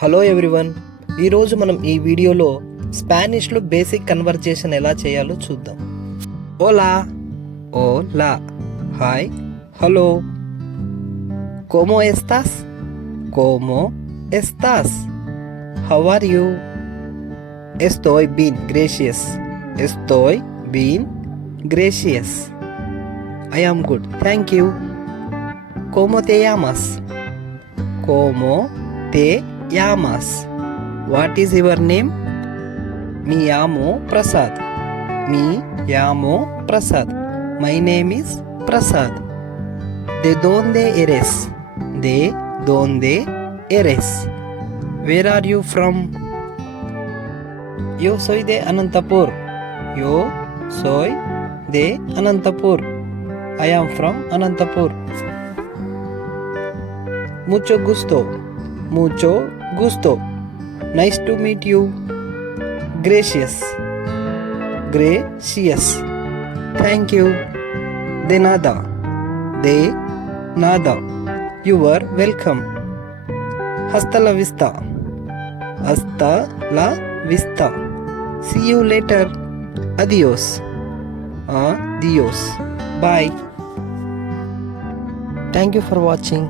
Hello everyone, ఈరోజు మనం ఈ వీడియోలో స్పానిష్లో బేసిక్ కన్వర్జేషన్ ఎలా చేయాలో చూద్దాం. ఓలా, ఓలా, హాయ్, హలో. కోమో ఎస్తాస్, కోమో ఎస్తాస్, హౌ ఆర్ యూ. ఎస్తోయ్ బీన్ గ్రేషియస్, ఎస్తోయ్ బీన్ గ్రేషియస్, I am good, thank you. కోమో te llamas, కోమో te llamas, what is your name. Me llamo Prasad, me llamo Prasad, my name is Prasad. De dónde eres, de dónde eres, where are you from. Yo soy de Anantapur, yo soy de Anantapur, I am from Anantapur. Mucho gusto, mucho gusto, nice to meet you. Gracious, gracious, thank you. De nada, de nada, you are welcome. Hasta la vista, hasta la vista, see you later. Adios, adios, bye. Thank you for watching.